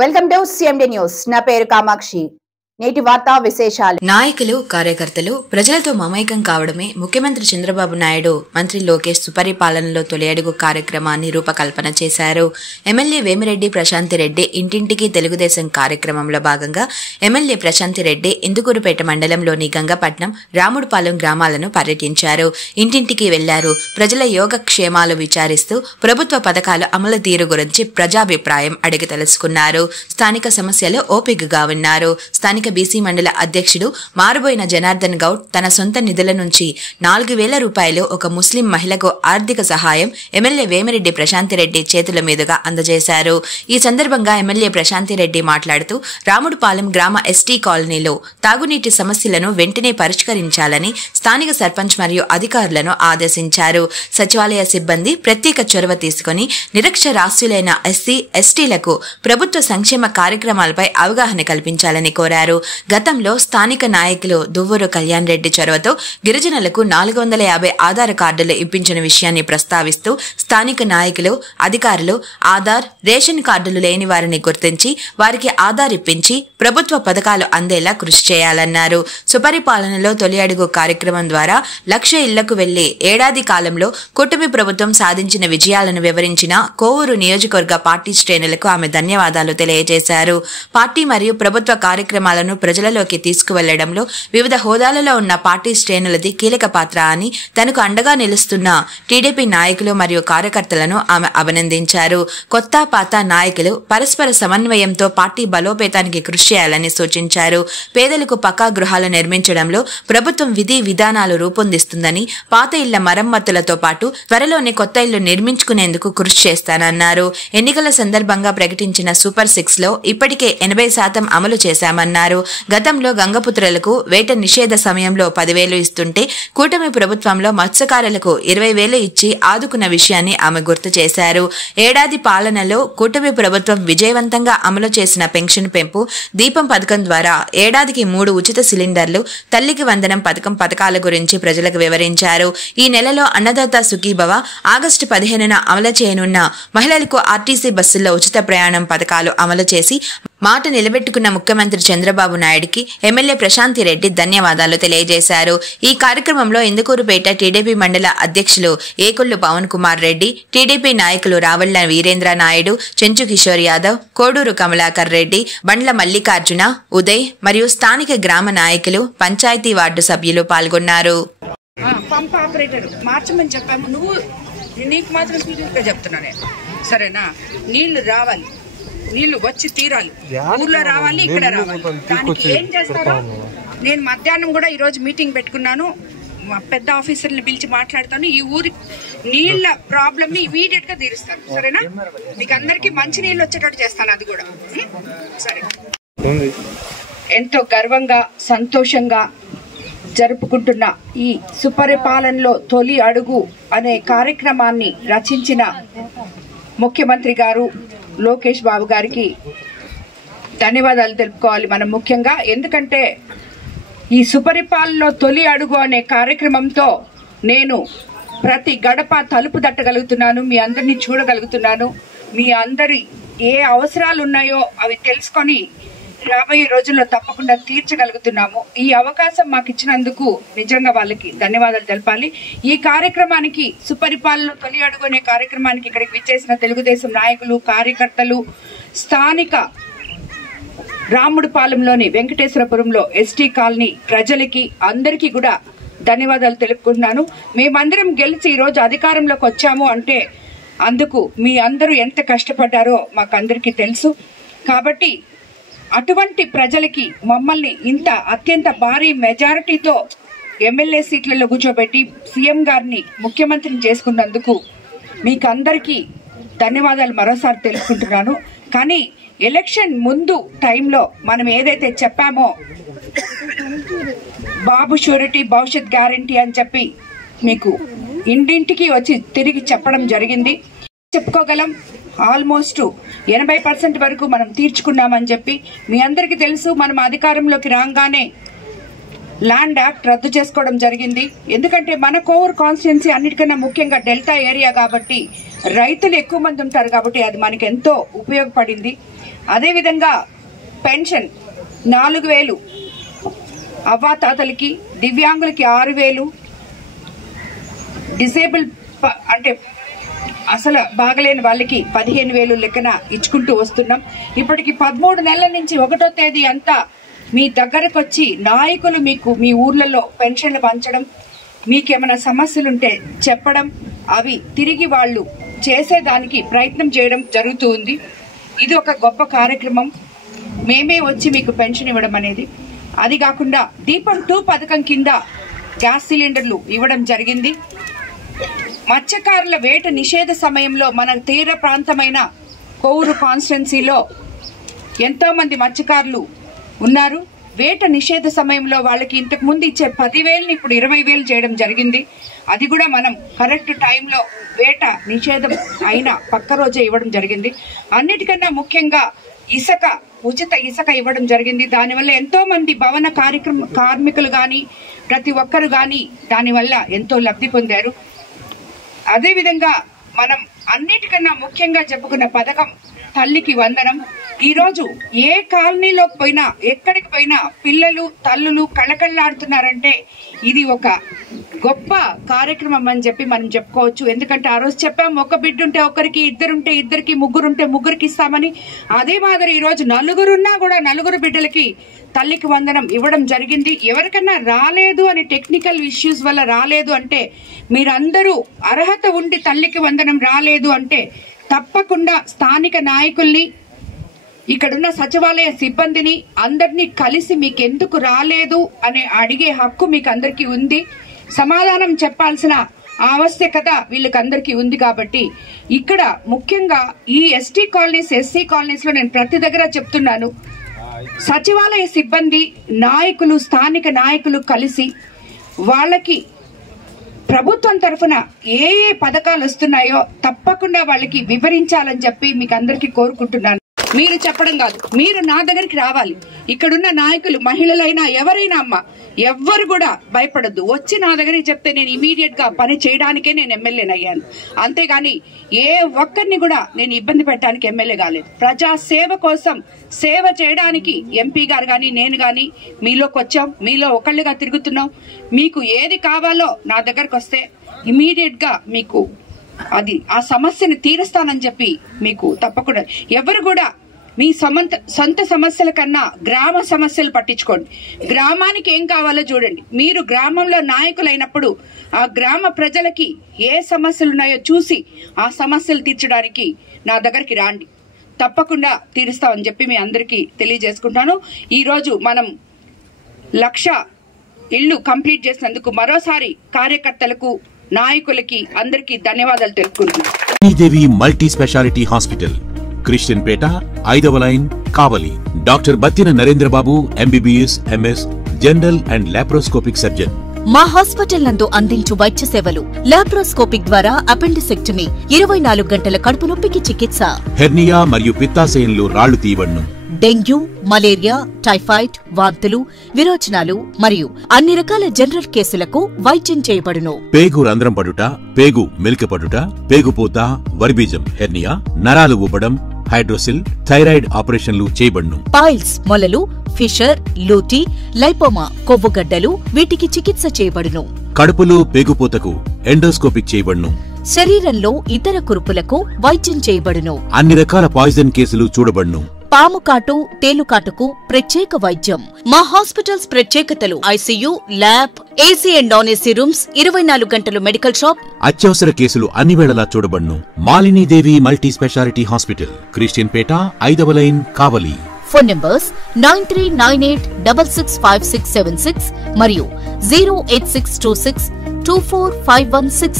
Welcome to CMD news. నా పేరు కామాక్షి. నేటి వార్తా విశేషాలు. నాయకులు కార్యకర్తలు ప్రజలతో మమైకం కావడమే ముఖ్యమంత్రి చంద్రబాబు నాయుడు మంత్రి లోకేష్ సుపరిపాలనలో తొలి అడుగు కార్యక్రమాన్ని రూపకల్పన చేశారు. ఎమ్మెల్యే వేమిరెడ్డి ప్రశాంతిరెడ్డి ఇంటింటికి తెలుగుదేశం కార్యక్రమంలో భాగంగా ఎమ్మెల్యే ప్రశాంతిరెడ్డి ఇందుకూరుపేట మండలంలోని గంగపట్నం, రాముడుపాలెం గ్రామాలను పర్యటించారు. ఇంటింటికి వెళ్లారు. ప్రజల యోగక్షేమాలు విచారిస్తూ ప్రభుత్వ పథకాల అమలు తీరు గురించి ప్రజాభిప్రాయం అడిగి తెలుసుకున్నారు. స్థానిక సమస్యలు ఓపికగా ఉన్నారు. స్థానిక బీసీ మండల అధ్యక్షుడు మారుబోయిన జనార్దన్ గౌడ్ తన సొంత నిధుల నుంచి 4,000 రూపాయలు ఒక ముస్లిం మహిళకు ఆర్థిక సహాయం ఎమ్మెల్యే వేమిరెడ్డి ప్రశాంతిరెడ్డి చేతుల మీదుగా అందజేశారు. ఈ సందర్భంగా ఎమ్మెల్యే ప్రశాంతిరెడ్డి మాట్లాడుతూ రాముడుపాలెం గ్రామ ఎస్టీ కాలనీలో తాగునీటి సమస్యలను వెంటనే పరిష్కరించాలని స్థానిక సర్పంచ్ మరియు అధికారులను ఆదేశించారు. సచివాలయ సిబ్బంది ప్రత్యేక చొరవ తీసుకుని నిరక్షరాస్యులైన ఎస్సీ, ఎస్టీలకు ప్రభుత్వ సంక్షేమ కార్యక్రమాలపై అవగాహన కల్పించాలని కోరారు. గతంలో స్థానిక నాయకులు దువ్వూరు కళ్యాణ్ రెడ్డి చొరవతో గిరిజనులకు 450 ఆధార్ కార్డులు ఇప్పించిన విషయాన్ని ప్రస్తావిస్తూ స్థానిక నాయకులు, అధికారులు ఆధార్, రేషన్ కార్డులు లేని వారిని గుర్తించి వారికి ఆధార్ ఇప్పించి ప్రభుత్వ పథకాలు అందేలా కృషి చేయాలన్నారు. సుపరిపాలనలో తొలి అడుగు కార్యక్రమం ద్వారా 1,00,000 ఇళ్లకు వెళ్లి ఏడాది కాలంలో కూటమి ప్రభుత్వం సాధించిన విజయాలను వివరించిన కోవూరు నియోజకవర్గ పార్టీ శ్రేణులకు ఆమె ధన్యవాదాలు తెలియజేశారు. పార్టీ మరియు ప్రభుత్వ కార్యక్రమాలను ప్రజలలోకి తీసుకువెళ్లడంలో వివిధ హోదాలలో ఉన్న పార్టీ శ్రేణులది కీలక పాత్ర అని, తనకు అండగా నిలుస్తున్న టీడీపీ నాయకులు మరియు కార్యకర్తలను ఆమె అభినందించారు. కొత్త పాత నాయకులు పరస్పర సమన్వయంతో పార్టీ బలోపేతానికి కృషి చేయాలని సూచించారు. పేదలకు పక్కా గృహాలు నిర్మించడంలో ప్రభుత్వం విధి విధానాలు రూపొందిస్తుందని, పాత ఇళ్ల మరమ్మతులతో పాటు త్వరలోనే కొత్త ఇళ్లు నిర్మించుకునేందుకు కృషి చేస్తానన్నారు. ఎన్నికల సందర్భంగా ప్రకటించిన సూపర్ 6 లో ఇప్పటికే 80% అమలు చేశామన్నారు. గతంలో గంగపుత్రులకు వేట నిషేధ సమయంలో 10,000 ఇస్తుంటే కూటమి ప్రభుత్వంలో మత్స్యకారులకు 20,000 ఇచ్చి ఆదుకున్న విషయాన్ని ఆమె గుర్తు చేశారు. ఏడాది పాలనలో కూటమి ప్రభుత్వం విజయవంతంగా అమలు చేసిన పెన్షన్ పెంపు, దీపం పథకం ద్వారా ఏడాదికి 3 ఉచిత సిలిండర్లు, తల్లికి వందనం పథకాల గురించి ప్రజలకు వివరించారు. ఈ నెలలో అన్నదాత సుఖీభవ, ఆగస్టు 15న అమలు చేయనున్న మహిళలకు ఆర్టీసీ బస్సుల్లో ఉచిత ప్రయాణం పథకాలు అమలు చేసి మాట నిలబెట్టుకున్న ముఖ్యమంత్రి చంద్రబాబు నాయుడికి ఎమ్మెల్యే ప్రశాంతిరెడ్డి ధన్యవాదాలు తెలియజేశారు. ఈ కార్యక్రమంలో ఇందుకూరుపేట టీడీపీ మండల అధ్యక్షులు ఏకొల్లు పవన్ కుమార్ రెడ్డి, టీడీపీ నాయకులు రావళ్ల వీరేంద్ర నాయుడు, చెంచు కిషోర్ యాదవ్, కోడూరు కమలాకర్ రెడ్డి, బండ్ల మల్లికార్జున, ఉదయ్ మరియు స్థానిక గ్రామ నాయకులు, పంచాయతీ వార్డు సభ్యులు పాల్గొన్నారు. పంప్ ఆపరేటర్ మార్చమని చెప్పాము. నీకు మాత్రం సీరియస్గా చెప్తున్నా నేను, సరేనా? నీళ్లు రావాలి, నీళ్లు వచ్చి తీరాలి, ఊర్లో రావాలి, ఇక్కడ రావాలి. దానికి ఏం చేస్తారో నేను మధ్యాహ్నం కూడా ఈరోజు మీటింగ్ పెట్టుకున్నాను. పెద్ద ఆఫీసర్ని పిలిచి మాట్లాడతాను. ఈ ఊరి నీళ్ల ప్రాబ్లమ్ ని ఇమీడియట్ గా తీరుస్తాను, సరేనా? మీకు అందరికి మంచి నీళ్ళు వచ్చేటట్టు చేస్తాను. అది కూడా సరే. ఎంతో గర్వంగా, సంతోషంగా జరుపుకుంటున్న ఈ సుపరిపాలనలో తొలి అడుగు అనే కార్యక్రమాన్ని రచించిన ముఖ్యమంత్రి గారు లోకేష్ బాబు గారికి ధన్యవాదాలు తెలుపుకోవాలి మనం ముఖ్యంగా. ఎందుకంటే ఈ సుపరిపాలనలో తొలి అడుగు అనే కార్యక్రమంతో నేను ప్రతి గడప తలుపు తట్టగలుగుతున్నాను, మీ అందరినీ చూడగలుగుతున్నాను. మీ అందరి ఏ అవసరాలు ఉన్నాయో అవి తెలుసుకొని రాబోయే రోజుల్లో తప్పకుండా తీర్చగలుగుతున్నాము. ఈ అవకాశం మాకు ఇచ్చినందుకు నిజంగా వాళ్ళకి ధన్యవాదాలు తెలపాలి. ఈ కార్యక్రమానికి, సుపరిపాలన తొలి అడుగు అనే కార్యక్రమానికి ఇక్కడికి విచ్చేసిన తెలుగుదేశం నాయకులు, కార్యకర్తలు, స్థానిక రాముడుపాలెంలోని వెంకటేశ్వరపురంలో ఎస్టీ కాలనీ ప్రజలకి అందరికీ కూడా ధన్యవాదాలు తెలుపుకుంటున్నాను. మేమందరం గెలిచి ఈరోజు అధికారంలోకి వచ్చాము అంటే అందుకు మీ అందరూ ఎంత కష్టపడ్డారో మాకందరికీ తెలుసు. కాబట్టి అటువంటి ప్రజలకి మమ్మల్ని ఇంత అత్యంత భారీ మెజారిటీతో ఎమ్మెల్యే సీట్లలో కూర్చోబెట్టి సీఎం గారిని ముఖ్యమంత్రిని చేసుకున్నందుకు మీకు అందరికీ ధన్యవాదాలు మరోసారి తెలుసుకుంటున్నాను. కానీ ఎలక్షన్ ముందు టైంలో మనం ఏదైతే చెప్పామో బాబు షూరిటీ భవిష్యత్ గ్యారంటీ అని చెప్పి మీకు ఇంటింటికి వచ్చి తిరిగి చెప్పడం జరిగింది. చెప్పుకోగలం ఆల్మోస్ట్ 80% వరకు మనం తీర్చుకున్నామని చెప్పి. మీ అందరికీ తెలుసు, మనం అధికారంలోకి రాగానే ల్యాండ్ యాక్ట్ రద్దు చేసుకోవడం జరిగింది. ఎందుకంటే మన కోవూరు కాన్స్టిట్యున్సీ అన్నిటికన్నా ముఖ్యంగా డెల్టా ఏరియా కాబట్టి రైతులు ఎక్కువ మంది ఉంటారు కాబట్టి అది మనకి ఎంతో ఉపయోగపడింది. అదేవిధంగా పెన్షన్ 4,000 అవ్వాతాతలకి, దివ్యాంగులకి 6,000, డిసేబుల్ అంటే అసలు బాగలేని వాళ్ళకి 15,000 లెక్కన ఇచ్చుకుంటూ వస్తున్నాం. ఇప్పటికి 13 నెలల నుంచి 1వ తేదీ అంతా మీ దగ్గరకు వచ్చి నాయకులు మీకు మీ ఊర్లలో పెన్షన్లు పంచడం, మీకేమైనా సమస్యలుంటే చెప్పడం, అవి తిరిగి వాళ్ళు చేసేదానికి ప్రయత్నం చేయడం జరుగుతూ ఉంది. ఇది ఒక గొప్ప కార్యక్రమం. మేమే వచ్చి మీకు పెన్షన్ ఇవ్వడం అనేది. అది కాకుండా దీపం 2 పథకం కింద గ్యాస్ సిలిండర్లు ఇవ్వడం జరిగింది. మత్స్యకారుల వేట నిషేధ సమయంలో మన తీర ప్రాంతమైన కోవూరు కాన్స్టిట్యున్సీలో ఎంతో మంది మత్స్యకారులు ఉన్నారు. వేట నిషేధ సమయంలో వాళ్ళకి ఇంతకు ముందు ఇచ్చే 10,000ని ఇప్పుడు 20,000 చేయడం జరిగింది. అది కూడా మనం కరెక్ట్ టైంలో వేట నిషేధం అయిన పక్క రోజే ఇవ్వడం జరిగింది. అన్నిటికన్నా ముఖ్యంగా ఉచిత ఇసుక ఇవ్వడం జరిగింది. దానివల్ల ఎంతో మంది భవన కార్మికులు కానీ ప్రతి ఒక్కరు కానీ దానివల్ల ఎంతో లబ్ధి పొందారు. అదేవిధంగా మనం అన్నిటికన్నా ముఖ్యంగా చెప్పుకున్న పథకం తల్లికి వందనం. ఈరోజు ఏ కాలనీలోకి పోయినా ఎక్కడికి పోయినా పిల్లలు తల్లులు కళకళలాడుతున్నారంటే ఇది ఒక గొప్ప కార్యక్రమం అని చెప్పి మనం చెప్పుకోవచ్చు. ఎందుకంటే ఆ రోజు చెప్పాం, ఒక బిడ్డ ఉంటే ఒకరికి, ఇద్దరుంటే ఇద్దరికి, ముగ్గురుంటే ముగ్గురికి ఇస్తామని. అదే మాదిరి ఈరోజు నలుగురున్నా కూడా 4 బిడ్డలకి తల్లికి వందనం ఇవ్వడం జరిగింది. ఎవరికన్నా రాలేదు అని టెక్నికల్ ఇష్యూస్ వల్ల రాలేదు అంటే, మీరందరూ అర్హత ఉండి తల్లికి వందనం రాలేదు అంటే తప్పకుండా స్థానిక నాయకుల్ని, ఇక్కడున్న సచివాలయ సిబ్బందిని అందరినీ కలిసి మీకెందుకు రాలేదు అని అడిగే హక్కు మీకు అందరికీ ఉంది. సమాధానం చెప్పాల్సిన ఆవశ్యకత వీళ్ళకందరికీ ఉంది. కాబట్టి ఇక్కడ ముఖ్యంగా ఈ ఎస్టీ కాలనీస్, ఎస్సీ కాలనీస్ లో నేను ప్రతి దగ్గర చెప్తున్నాను, సచివాలయ సిబ్బంది, నాయకులు, స్థానిక నాయకులు కలిసి వాళ్ళకి ప్రభుత్వం తరఫున ఏ ఏ పథకాలు వస్తున్నాయో తప్పకుండా వాళ్ళకి వివరించాలని చెప్పి మీకు అందరికీ కోరుకుంటున్నాను. మీరు చెప్పడం కాదు, మీరు నా దగ్గరికి రావాలి. ఇక్కడున్న నాయకులు, మహిళలైనా ఎవరైనా అమ్మ ఎవ్వరు కూడా భయపడద్దు. వచ్చి నా దగ్గరికి చెప్తే నేను ఇమీడియట్ గా పని చేయడానికే నేను ఎమ్మెల్యేని అయ్యాను. అంతేగాని ఏ ఒక్కరిని కూడా నేను ఇబ్బంది పెట్టడానికి ఎమ్మెల్యే కాలేదు. ప్రజా సేవ కోసం సేవ చేయడానికి ఎంపీ గారు గాని నేను గాని మీలోకి వచ్చాం. మీలో ఒకళ్ళుగా తిరుగుతున్నాం. మీకు ఏది కావాలో నా దగ్గరకు వస్తే ఇమీడియట్ గా మీకు అది ఆ సమస్యను తీరుస్తానని చెప్పి మీకు తప్పకుండా. ఎవరు కూడా మీ సొంత సమస్యల కన్నా గ్రామ సమస్యలు పట్టించుకోండి. గ్రామానికి ఏం కావాలో చూడండి. మీరు గ్రామంలో నాయకులైనప్పుడు ఆ గ్రామ ప్రజలకి ఏ సమస్యలు ఉన్నాయో చూసి ఆ సమస్యలు తీర్చడానికి నా దగ్గరికి రాండి. తప్పకుండా తీరుస్తామని చెప్పి మీ అందరికీ తెలియజేసుకుంటాను. ఈ రోజు మనం 1,00,000 ఇళ్లు కంప్లీట్ చేసినందుకు మరోసారి కార్యకర్తలకు, నాయకులకి అందరికీ ధన్యవాదాలు తెలుపుకుంటున్నాను. దేవి multi speciality hospital, Christian Peta, 5వ line, Kavali. Doctor Battina Narendra Babu, MBBS, MS, general and laparoscopic surgeon. మా హాస్పిటల్ నందు అందించు వైద్య సేవలు: లాప్రోస్కోపిక్ ద్వారా అపెండిసెక్టమీ, 24 గంటల కడుపు నొప్పికి చికిత్స, హెర్నియా మరియు పిత్తాశయంలో రాళ్లు తీయబడును, డెంగ్యూ, మలేరియా, టైఫాయిడ్, వాంతులు, విరోచనాలు మరియు అన్ని రకాల జనరల్ కేసులకు వైద్యం చేయబడును. పేగు రంధ్రం పడుట, పేగు మెలికపడుట, పేగుపూత, వర్బీజం, హెర్నియా, నరాలు ఊపడం, హైడ్రోసిల్, థైరాయిడ్ ఆపరేషన్లు చేయబడును. పైల్స్, మొలలు, ఫిషర్, లూటీ, లైపోమా, కొవ్వుగడ్డలు, వీటికి చికిత్స చేయబడును. కడుపులో పేగుపూతకు ఎండోస్కోపిక్ చేయబడును. శరీరంలో ఇతర కురుపులకు వైద్యం చేయబడును. అన్ని రకాల పాయిజన్ కేసులు చూడబడును. పాము కాటు, తేలుకాటుకు ప్రత్యేక వైద్యం. మా హాస్పిటల్స్ ప్రత్యేకతలు: ICU, lab, AC and non AC rooms, 24 గంటలు మెడికల్ షాప్. అత్యవసర కేసులు అన్ని వేళలా చూడబడును. Malinidevi multi speciality hospital, Christian Peta, 5వ లైన్, కావలి. ఫోన్ నంబర్స్ 9398665676 మరియు 08626245166.